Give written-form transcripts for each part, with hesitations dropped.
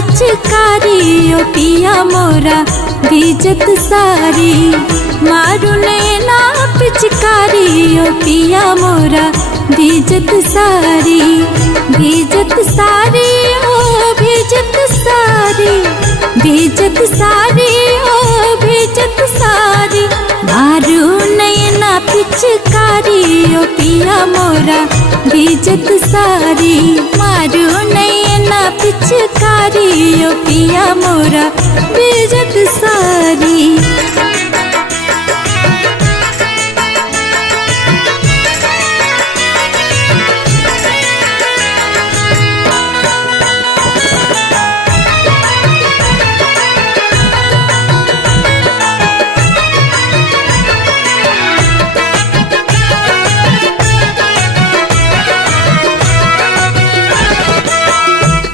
पिचकारी ओ पिया मोरा भीजत सारी। मारू नैना पिचकारी ओ पिया मोरा भीजत सारी। भीजत सारी ओ भीजत सारी, भीजत सारी ओ भीजत सारी। मारू नैना पिचकारी ओ पिया मोरा भीजत सारी। मारू नैना पिचकारी ओ पिया मोरा भीजत सारी।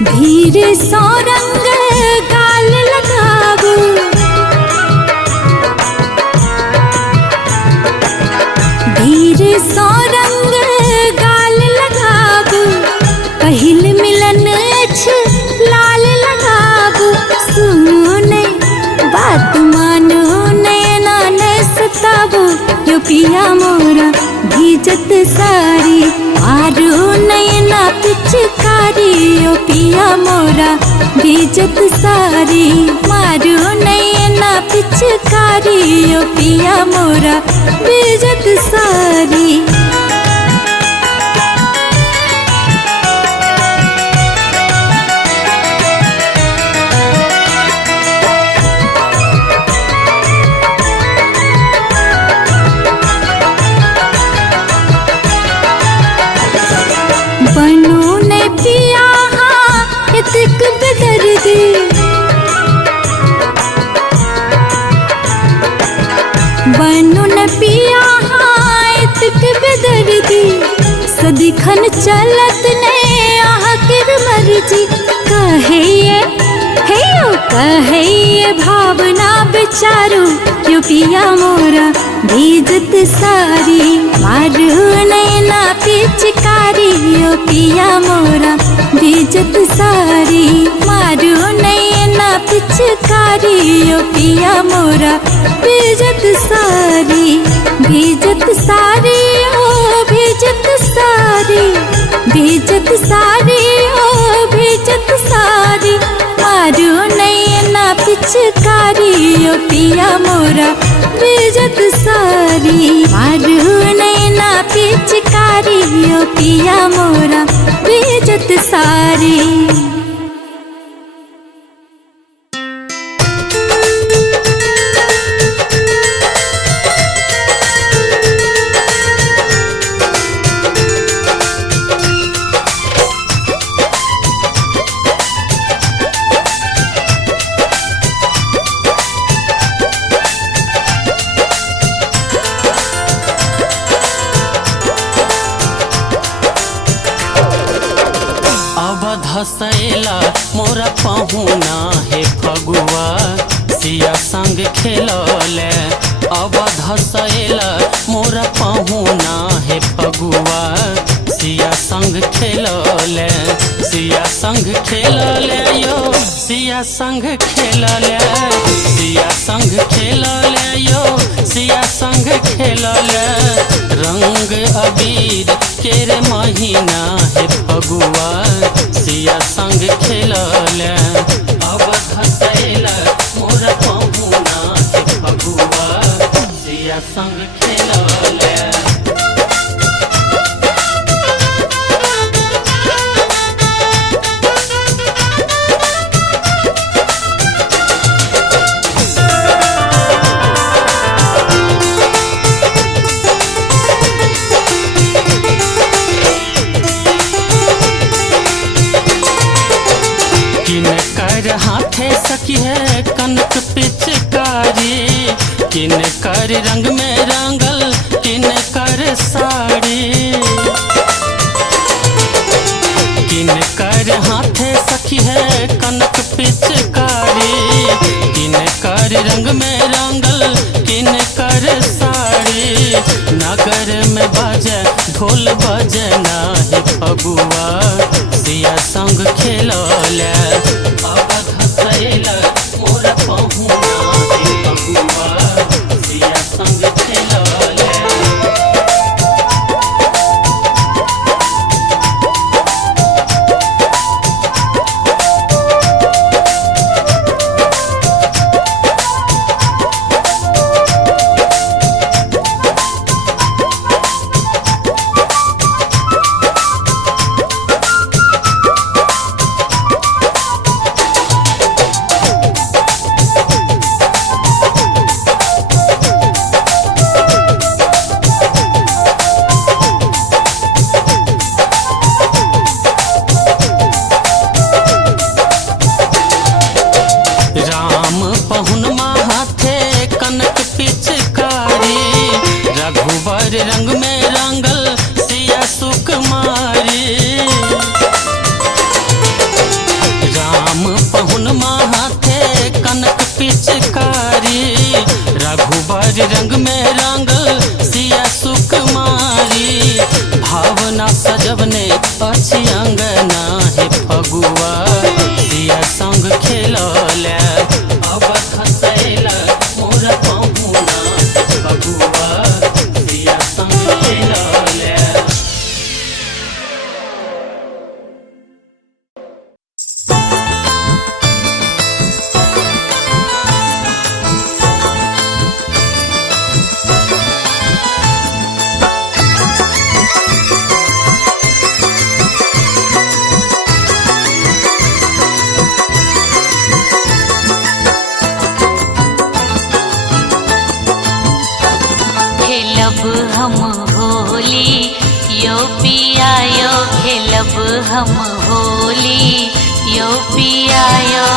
धीरे सो रंग गाल लगाबू, धीरे सो रंग गाल लगाबू। पहिल मिलन लाल लगाबू। सुने बात मानो नैना न सताबू यो पिया मोरा भीजत सारी। मारू नैना पिचकारी ओ पिया मोरा भीजत सारी। मारू नैना पिचकारी ओ पिया मोरा भीजत सारी। बनू ने पिया इतक बेदर्दी, बनू ने पिया इतक बेदर्दी। सदिखन चलत ने आखिर मर्जी। कहे ये हे यो कहे ये भावना बेचारू यो पिया मोरा भीजत सारी। मारू नैना पिचकारी ओ पिया मोरा भीजत सारी। मारू नैना पिचकारी ओ पिया मोरा भीजत सारी। भीजत सारी ओ भीजत सारी, भीजत सारी ओ भीजत सारी। मारू नैना पिचकारी ओ पिया मोरा भीजत सारी। मारू नैना पिचकारी ओ पिया मोरा भीजत सारी। हसैला मोरा पहुना हे फगुआ सिया संग खेलले। अवध हसैला मोरा पहुना हे फगुआ सिया संग खेलले। सिया संग खेलले यो सिया संग खेलले। सिया संग खेलले यो सिया संग खेलले। रंग अबीर केरे महीना हे फगुआ सिया संग खेलले। अवध हसैला मोरा पहुना हे फगुआ सिया संग खेलले। हाथे सखी है कनक पिचकारी। किन कर रंग में रंगल किन कर साड़ी। किन कर हाथे सखी है कनक पिचकारी। किन कर रंग में रंगल किन कर साड़ी। नगर में बाजे ढोल बजना है फगुआ सिया संग खेलले। रघुबर रंग में रंगल सिया सुकुमारी। राम पहुन हाथे कनक पिचकारी, रघुबर रंग में रंगल सिया सुकुमारी। भावना सजवने अछि अंगना हे फगुआ, सिया संग खेलले अब खसैल मोर पहुना फगुआ, सिया संग खेलले। खेलब हम होली यो पिया यो, खेलब हम होली यो पिया यो।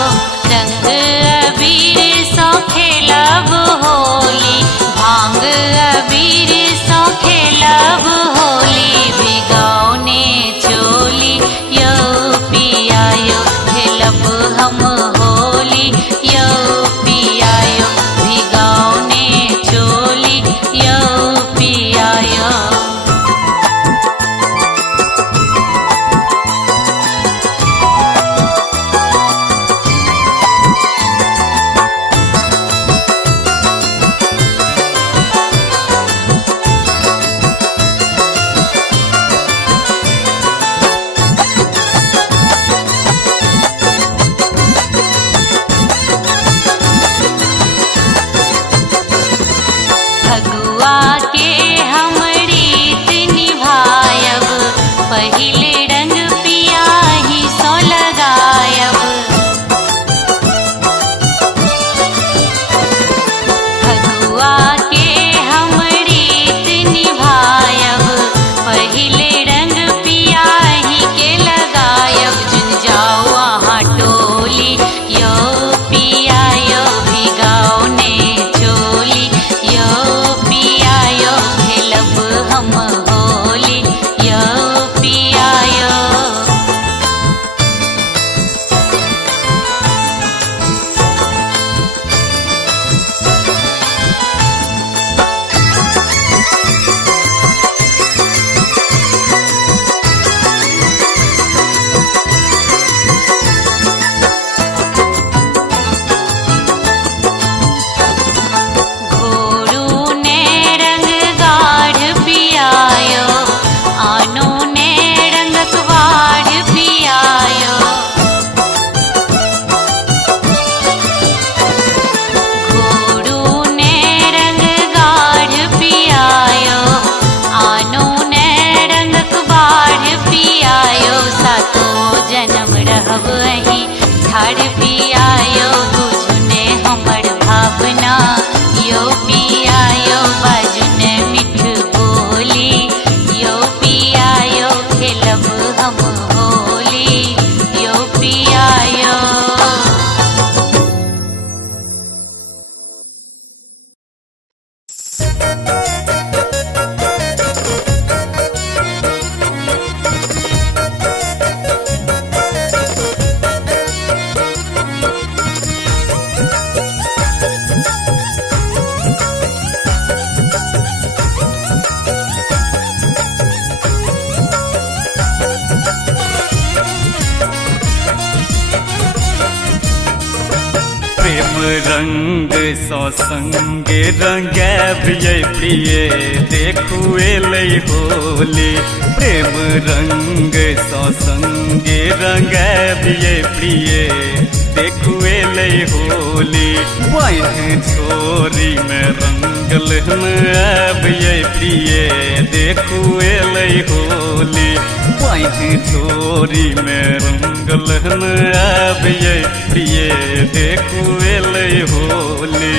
रंग अबीर सो खेलब होली, भांग अबीर सो खेलब होली। भिगौने चोली यो पिया यो, खेलब हम होली यो पिया यो। भिगौने चोली यो पिया यो। फगुआ के हम रीत निभायब, पहिले रंग पिया ही सो लगायब। फगुआ के हम रीत निभायब, पहिले रंग पिया ही के लगायब। जुन जाओ वहाँ टोली यो पिया यो, भिगौने चोली यो पिया यो। खेलब हम होली यो पिया यो। घोरू ने रंग गाढ़ पियायो, आनो ने रंग कवाढ़ पियायो। घोरू ने रंग गाढ़ पियायो, आनो ने रंग कवाढ़ पियायो। सातो जन्म रहब अहीं ठाड़ पियायो, बुझने हमर भावना यो पिया यो। बाजुने मिठ बोली यो पिया यो, खेलब हम होली यो पिया यो। प्रेम रंग सो संगे रंगैब ये प्रिय, देखू एलै होली। प्रेम रंग सो संगे रंगैब ये प्रिय, देखू एलै होली। बाँहि छोरी में रंगल हम आब ये प्रिय, देखू एलै होली। बाँहि छोरी में रंगल हम आब ये प्रिय, देखू एलै होली।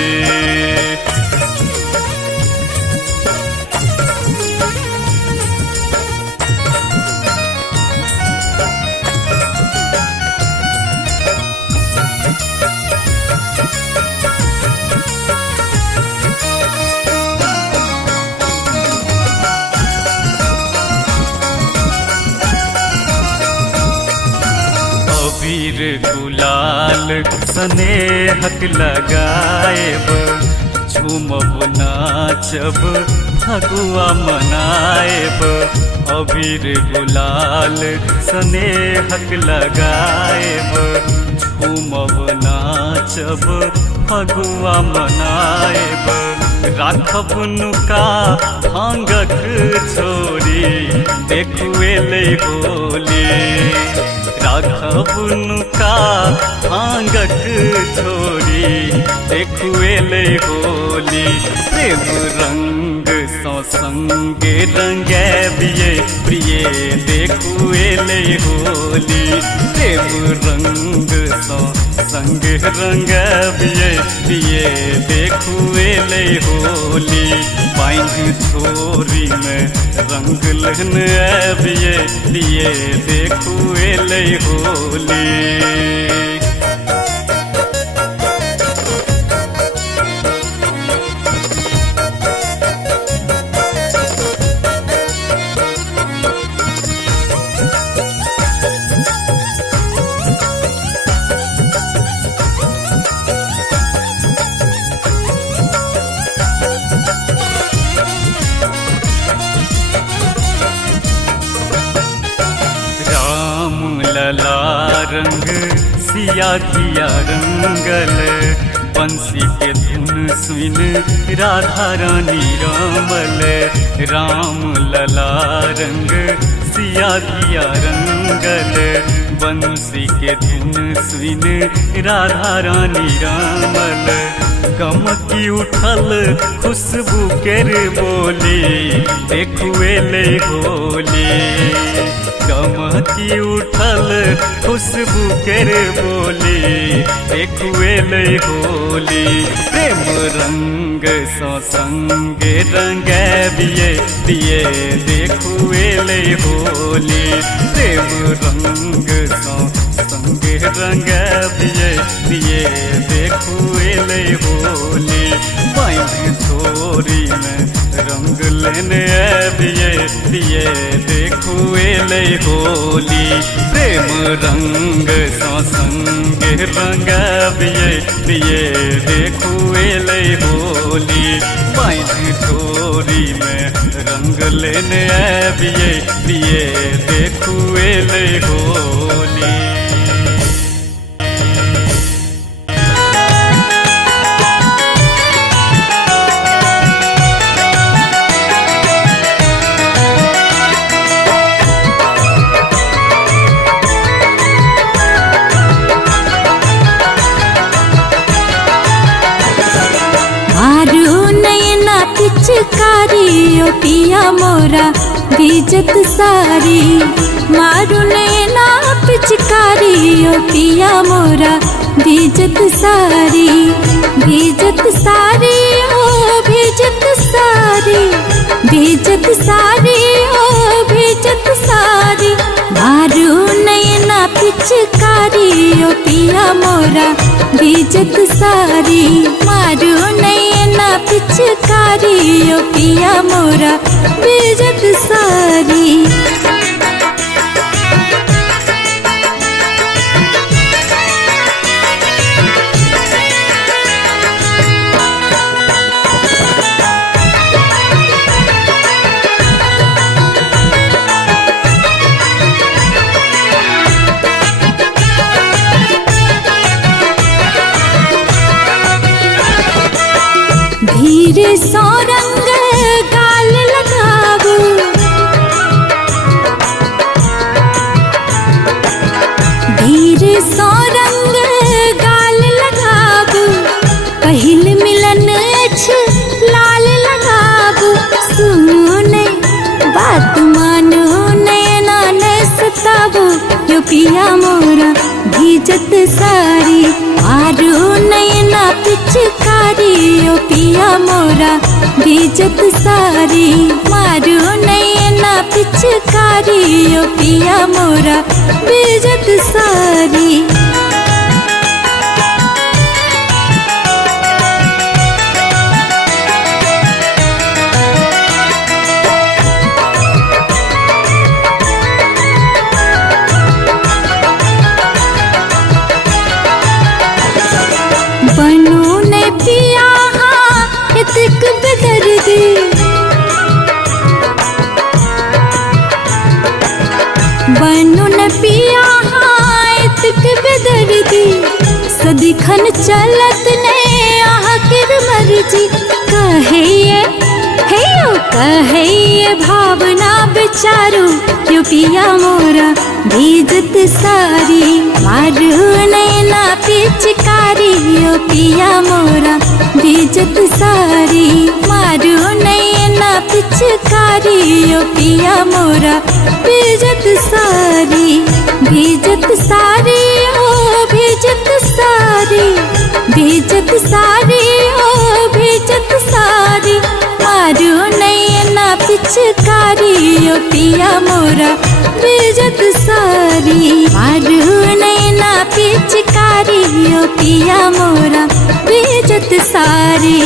गुलाल स्नेहक लगाएब झूमब नाचब फगुआ मनाएब अबीर गुलाल स्नेहक लगाएब झूमब नाचब फगुआ मनाएब राखब नुका भांगक छोड़ी देखुएले होली राखब नुका भांगक छोड़ी देखुएले होली प्रेम रंग सौ संगे रंगैबिये प्रिय देखुएले होली प्रेम रंग सौ संग रंगैबिये प्रिय देखुएले होली बाइन छोरी में रंग लहन ऐबिये प्रिय देखुएले होली। लला रंग सिया किया रंगल बंसी के धुन सुन राधा रानी रामल राम लला रंग सिया किया रंगल बंसी के धुन सुन राधा रानी रामल गम की उठल खुशबू केर बोली देखुएले होली गम की उठल खुशबू केर बोली देखुएले होली प्रेम रंग सौ संगे रंगैबिये प्रिय देखुएले होली प्रेम रंग सौ संगे रंगैबिये प्रिय देखुएले होली बाइन छोरी में रंग लेने ऐबिये प्रिय देखुएले होली प्रेम रंग सौ संगे रंगैबिये प्रिय देखुएले होली बाइन छोरी में रंग लेने ऐबिये प्रिय देखुएले होली। पिचकारी ओ पिया मोरा बीजत सारी मारू नैना पिचकारी ओ पिया मोरा बीजत सारी ओ बीजत सारी ओ बीजत सारी मारू नैना पिचकारी ओ पिया मोरा बीजत सारी मारू नैना पिचकारी ओ पिया मोरा बीजत सारी। धीरे सौ रंग गाल लगाबू धीरे सौ रंग गाल लगाबू पहिल मिलन लाल लगाबू सुने बात मानो नैना न सताबू यो पिया मोरा भीजत सारी मारू नैना पिचकारी ओ पिया मोरा भीजत सारी मारू नैना पिचकारी ओ पिया मोरा भीजत सारी। खन चलत ने आखिर मर्जी कहिए हे ओ कहिए भावना बेचारू क्यों पिया मोरा भीजत सारी मारू नैना पिचकारी ओ पिया मोरा भीजत सारी मारू नैना पिचकारी ओ पिया मोरा भीजत सारी भीजत सारी ओ भीजत सारी भीजत सारी ओ भीजत सारी मारू नैना पिचकारी ओ पिया मोरा भीजत सारी मारू नैना पिचकारी ओ पिया मोरा भीजत सारी।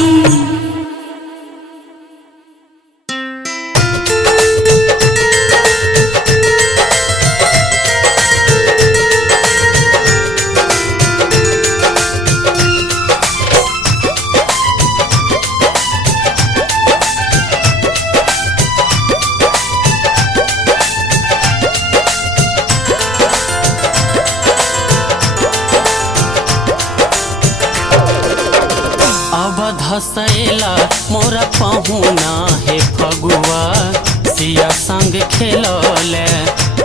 हसैला मोरा पहुना हे फगुआ सिया संग खेलले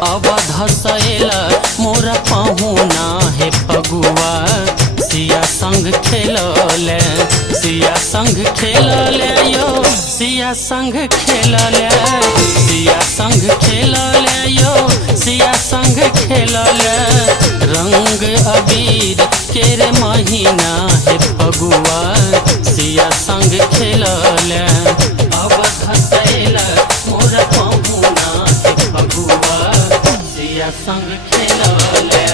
अवध हसैला मोरा पहुना हे फगुआ सिया संग खेलले सिया संग खेलले यो सिया संग खेलले सिया संग खेलले यो सिया संग खेलले रंग अबीर केरे महीना हे फगुआ सिया संग खेलले अवध हसैला मोरा पहुना हे फगुआ सिया संग खेलले।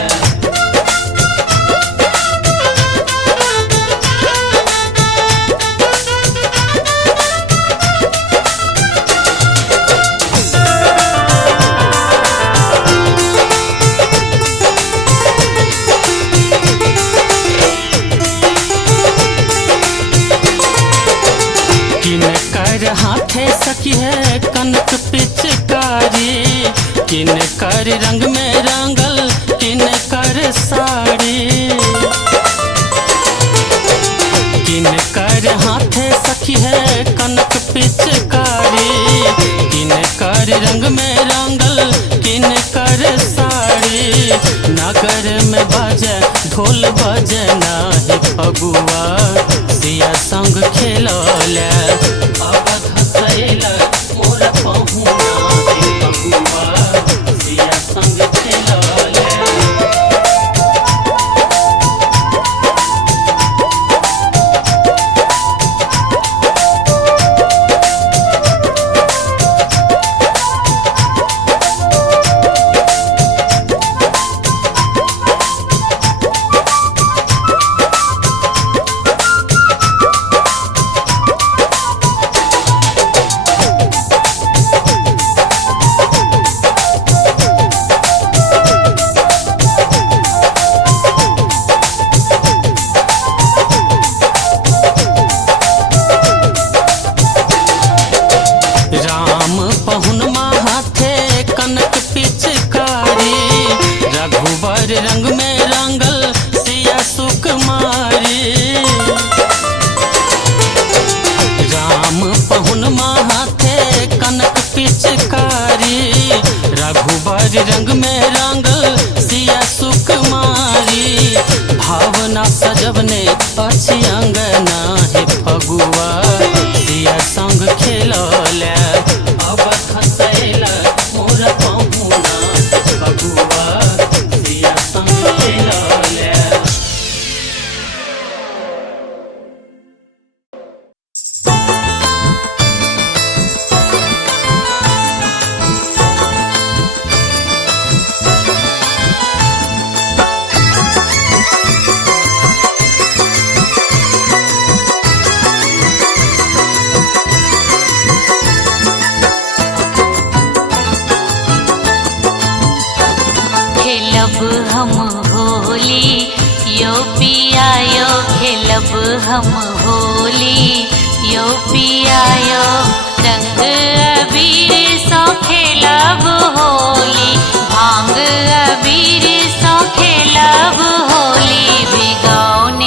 हाथे सखी है कनक पिचकारी किन कर रंग में रंगल किन कर साड़ी किन कर हाथे सखी है कनक पिचकारी किन कर रंग में रंगल किन कर साड़ी नगर में बजे ढोल बजना है फगुआ सिया संग खेलले अवध हसैला मोरा पहुना हे फगुआ सिया संग खेलले। राम पहुनमा हाथे कनक पिचकारी रघुबर रंग में रंगल सिया सुकुमारी राम पहुनमा हाथे कनक पिचकारी रघुबर रंग में रंगल सिया सुकुमारी भावना सजवने अच्छी अंगना हे फगुआ सिया संग खेलले अवध हसैला मोरा पहुना हे फगुआ सिया संग खेलले। खेलब हम होली यो पिया यो खेलब हम होली यो पिया यो रंग अबीर सो खेलब होली भांग अबीर सो खेलब होली भिगौने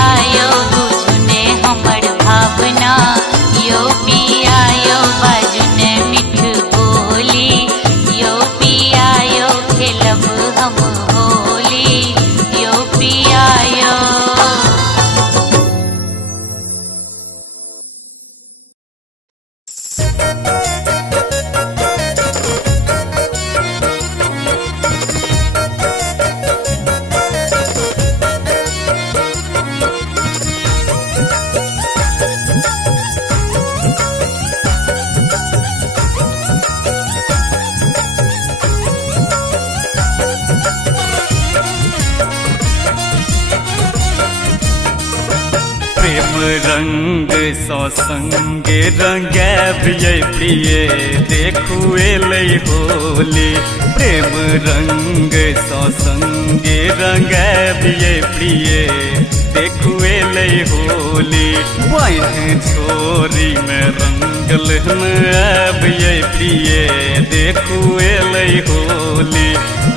पियायो बुझुने हमर भावना यो पियायो बाजुने मिठ बोली यो पियायो खेलब हम होली यो पियायो। प्रेम रंग सौ संगे रंगैब ये प्रिय देखुए लई होली। प्रेम रंग सौ संगे रंगैब ये प्रिय देखुए लई होली। बाइन छोरी में रंगल अब ये प्रिय देखुए लई होली।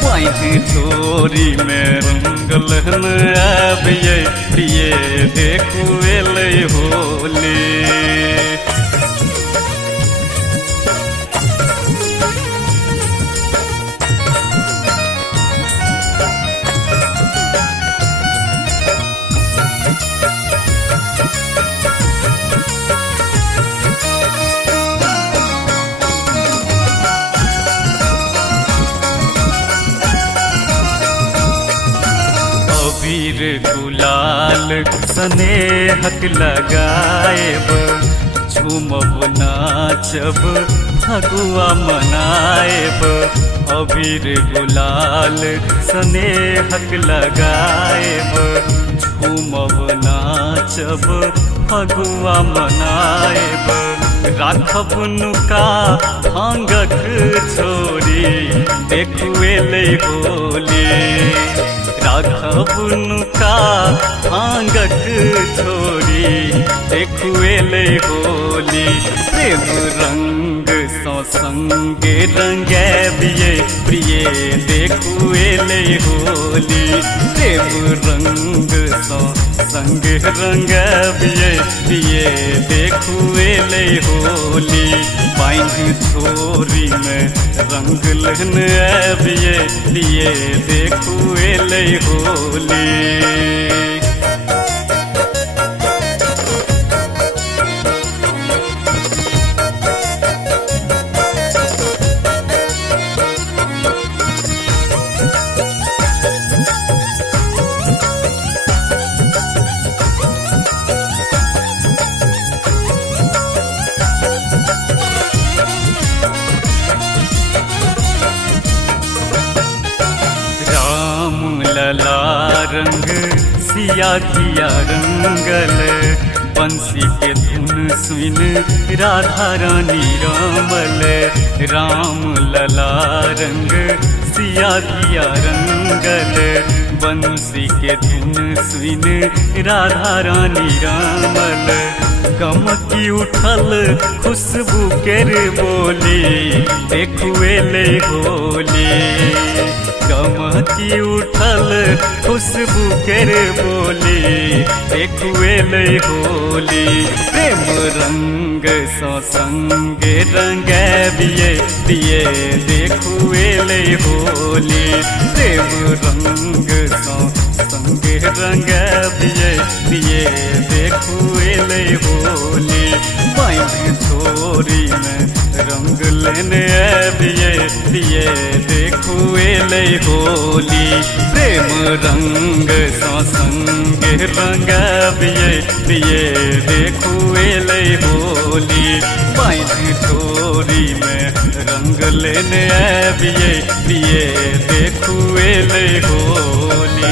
बाइन छोरी में रंगल अब ये प्रिय देखुए लई होली। अबीर गुलाल स्नेहक लगाएब झूमब नाचब फगुआ मनाएब। अबीर गुलाल स्नेहक लगाएब झूमब नाचब फगुआ मनाएब। राखब नुका भांगक छोरी देखुए लई होली। राखब नुका भांगक छोरी देखुए लई होली। प्रेम रंग सौ संगे रंगैब ये प्रिय देखुए लई होली। प्रेम रंग सौ संग रंगैब ये प्रिय देखुए लई होली। बाइन छोरी में रंग लहन अब ये प्रिय देखुए लई होली। लला रंग सिया धिया रंगल बंसी के धुन सुन राधा रानी रामल। राम लला रंग सिया धिया रंगल बंसी के धुन सुन राधा रानी रामल। गमकी उठल खुशबू केर बोली देखुए लई होली। गमकी उठल खुशबू केर बोली देखुए लई होली। प्रेम रंग सौ संगे रंगैब ये प्रिय देखुए लई होली। प्रेम रंग सौ संगे रंगैब ये प्रिय देखुए लई होली। बाइन छोरी में रंग लेने अब ये प्रिय देखुए लई होली। प्रेम रंग सौ संगे रंगैब ये प्रिय देखुए लई होली। बाइन छोरी में रंग लेने अब ये प्रिय देखुए लई होली।